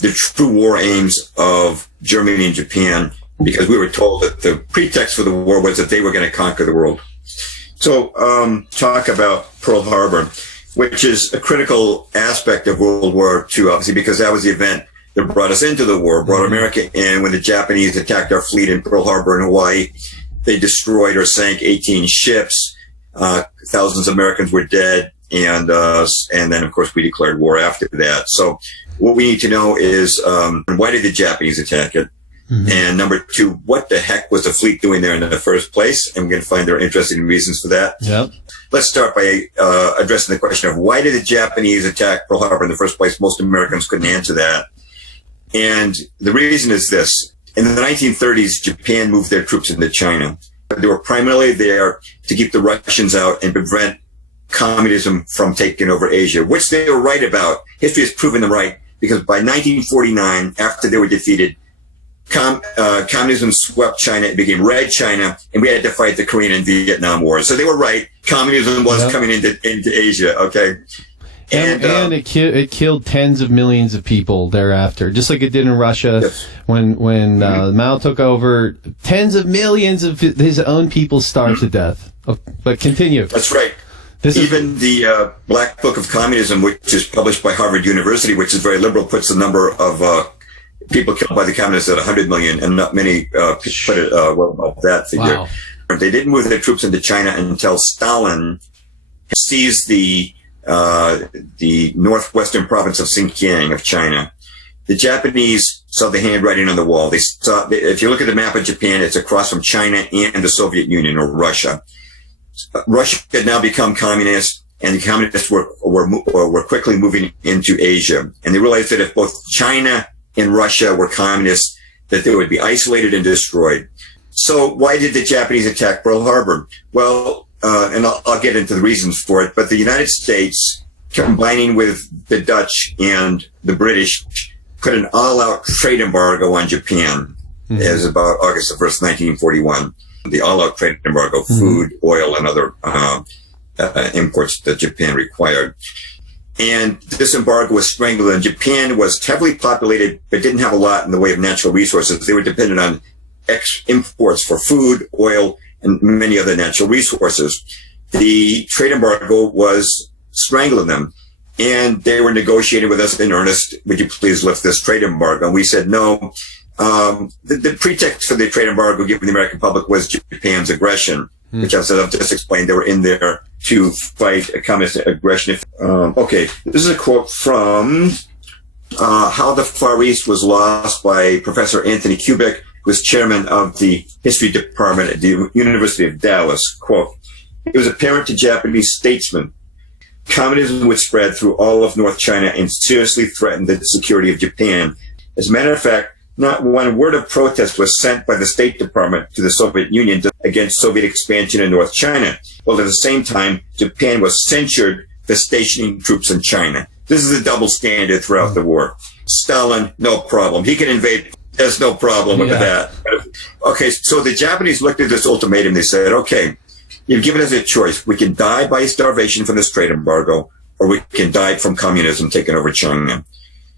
the true war aims of Germany and Japan, because we were told that the pretext for the war was that they were going to conquer the world. So talk about Pearl Harbor, which is a critical aspect of World War II, obviously, because that was the event that brought us into the war, brought America in. When the Japanese attacked our fleet in Pearl Harbor in Hawaii, they destroyed or sank 18 ships. Thousands of Americans were dead. And then, of course, we declared war after that. So what we need to know is, why did the Japanese attack it? Mm-hmm. And number two, what the heck was the fleet doing there in the first place? And we're going to find there are interesting reasons for that. Yep. Let's start by addressing the question of why did the Japanese attack Pearl Harbor in the first place? Most Americans couldn't answer that. And the reason is this. In the 1930s, Japan moved their troops into China. They were primarily there to keep the Russians out and prevent communism from taking over Asia, which they were right about. History has proven them right, because by 1949, after they were defeated, communism swept China. It became Red China, and we had to fight the Korean and Vietnam Wars. So they were right. Communism was coming into Asia, okay? And it killed tens of millions of people thereafter, just like it did in Russia. Yes. When Mao took over, tens of millions of his own people starved to death. Oh, but continue. That's right. Even the Black Book of Communism, which is published by Harvard University, which is very liberal, puts the number of people killed by the communists at 100 million, and not many put it well above that figure. Wow. They didn't move their troops into China until Stalin seized the northwestern province of Xinjiang of China. The Japanese saw the handwriting on the wall. They saw, if you look at the map of Japan, it's across from China and the Soviet Union, or Russia. Russia had now become communist, and the communists were quickly moving into Asia. And they realized that if both China and Russia were communists, that they would be isolated and destroyed. So why did the Japanese attack Pearl Harbor? Well, and I'll get into the reasons for it, but the United States, combining with the Dutch and the British, put an all-out trade embargo on Japan. It was about August the 1st, 1941. The all-out trade embargo, food, oil, and other imports that Japan required. And this embargo was strangled, and Japan was heavily populated, but didn't have a lot in the way of natural resources. They were dependent on imports for food, oil, and many other natural resources. The trade embargo was strangling them, and they were negotiating with us in earnest. Would you please lift this trade embargo? And we said no. The pretext for the trade embargo given the American public was Japan's aggression, which I've just explained. They were in there to fight a communist aggression. Okay, this is a quote from How the Far East Was Lost by Professor Anthony Kubik, who was chairman of the history department at the University of Dallas. Quote, "It was apparent to Japanese statesmen communism would spread through all of North China and seriously threaten the security of Japan. As a matter of fact, not one word of protest was sent by the State Department to the Soviet Union against Soviet expansion in North China, while at the same time, Japan was censured for stationing troops in China." This is a double standard throughout the war. Stalin, no problem. He can invade. There's no problem with that. Okay, so the Japanese looked at this ultimatum. They said, okay, you've given us a choice. We can die by starvation from this trade embargo, or we can die from communism taking over China.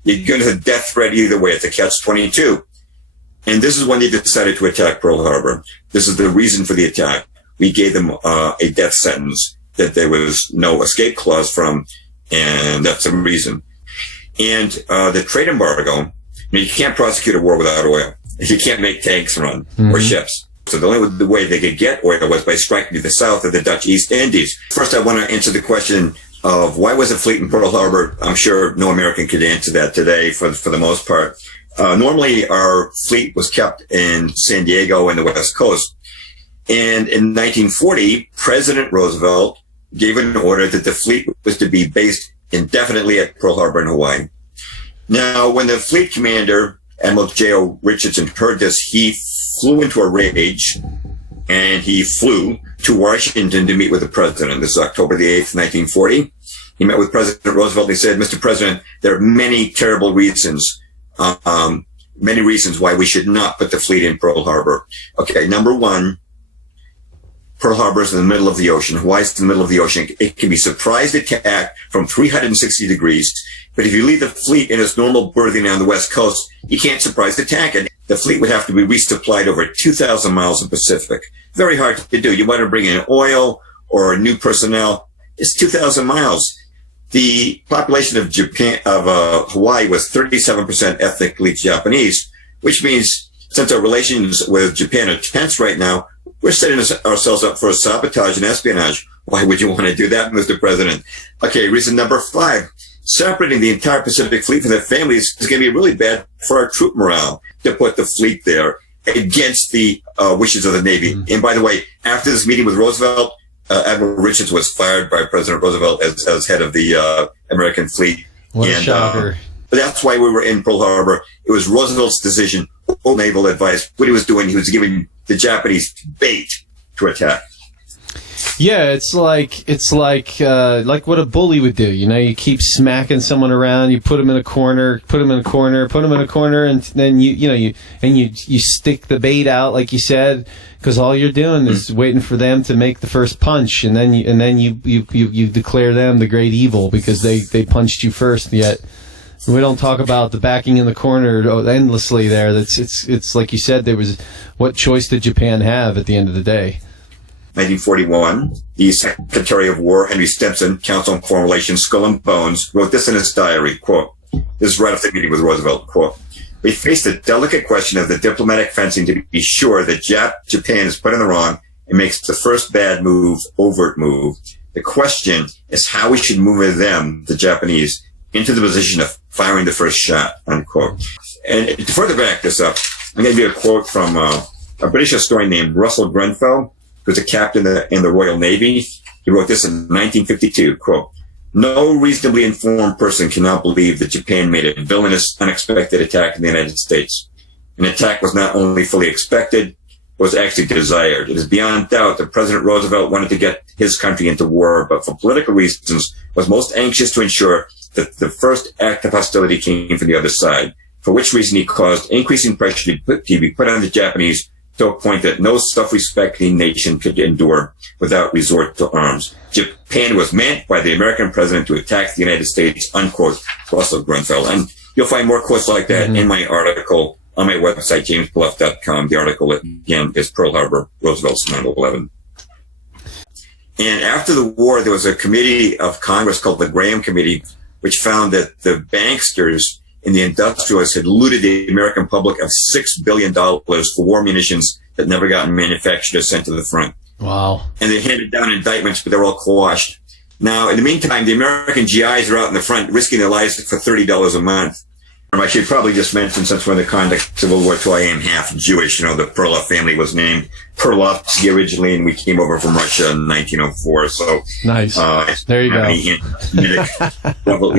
You're going to have a death threat either way. It's a catch-22. And this is when they decided to attack Pearl Harbor. This is the reason for the attack. We gave them a death sentence that there was no escape clause from, and that's the reason. And the trade embargo, you can't prosecute a war without oil. You can't make tanks run or ships. So the only way they could get oil was by striking to the south of the Dutch East Indies. First, I want to answer the question of why was a fleet in Pearl Harbor? I'm sure no American could answer that today for the most part. Normally, our fleet was kept in San Diego and the West Coast. And in 1940, President Roosevelt gave an order that the fleet was to be based indefinitely at Pearl Harbor in Hawaii. Now, when the fleet commander, Admiral J.O. Richardson, heard this, he flew into a rage, and he flew to Washington to meet with the president. This is October the 8th, 1940. He met with President Roosevelt, and he said, "Mr. President, there are many terrible reasons, why we should not put the fleet in Pearl Harbor." Okay, number one, Pearl Harbor is in the middle of the ocean. Hawaii is in the middle of the ocean. It can be surprise attacked from 360 degrees. But if you leave the fleet in its normal berthing on the west coast, you can't surprise attack it. The fleet would have to be resupplied over 2,000 miles of Pacific. Very hard to do. You want to bring in oil or new personnel. It's 2,000 miles. The population of Hawaii was 37% ethnically Japanese, which means since our relations with Japan are tense right now, we're setting ourselves up for sabotage and espionage. Why would you want to do that, Mr. President? Okay, reason number 5. Separating the entire Pacific Fleet from their families is going to be really bad for our troop morale to put the fleet there against the wishes of the Navy. And by the way, after this meeting with Roosevelt, Admiral Richards was fired by President Roosevelt as head of the American fleet. What a shocker. But that's why we were in Pearl Harbor. It was Roosevelt's decision, old naval advice. What he was doing, he was giving the Japanese bait to attack. Yeah, it's like what a bully would do. You know, you keep smacking someone around, you put them in a corner, and then you stick the bait out, like you said, because all you're doing is waiting for them to make the first punch, and then you declare them the great evil because they punched you first. Yet we don't talk about the backing in the corner endlessly. There, it's like you said. There was, what choice did Japan have at the end of the day? 1941, the Secretary of War, Henry Stimson, Council on Foreign Relations, Skull and Bones, wrote this in his diary, quote, this is right after the meeting with Roosevelt, quote, we face the delicate question of the diplomatic fencing to be sure that Japan is put in the wrong and makes the first bad move, overt move. The question is how we should move them, the Japanese, into the position of firing the first shot, unquote. And to further back this up, I'm going to give you a quote from a British historian named Russell Grenfell, who was a captain in the Royal Navy. He wrote this in 1952, quote, no reasonably informed person can now believe that Japan made a villainous, unexpected attack in the United States. An attack was not only fully expected, but was actually desired. It is beyond doubt that President Roosevelt wanted to get his country into war, but for political reasons was most anxious to ensure that the first act of hostility came from the other side, for which reason he caused increasing pressure to be put on the Japanese to a point that no self-respecting nation could endure without resort to arms. Japan was meant by the American president to attack the United States, unquote, Russell Grenfell. And you'll find more quotes like that in my article on my website, jamesperloff.com. The article, again, is Pearl Harbor, Roosevelt's 9/11. And after the war, there was a committee of Congress called the Graham Committee, which found that the banksters and the industrialists had looted the American public of $6 billion for war munitions that never got manufactured or sent to the front. Wow. And they handed down indictments, but they're all quashed. Now, in the meantime, the American GIs are out in the front risking their lives for $30 a month. I should probably just mention, since we're in the context of World War II, I am half Jewish. You know, the Perloff family was named Perloffsky originally, and we came over from Russia in 1904. So nice. There you go. You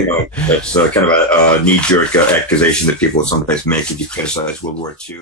know, that's kind of a knee-jerk accusation that people sometimes make if you criticize World War II.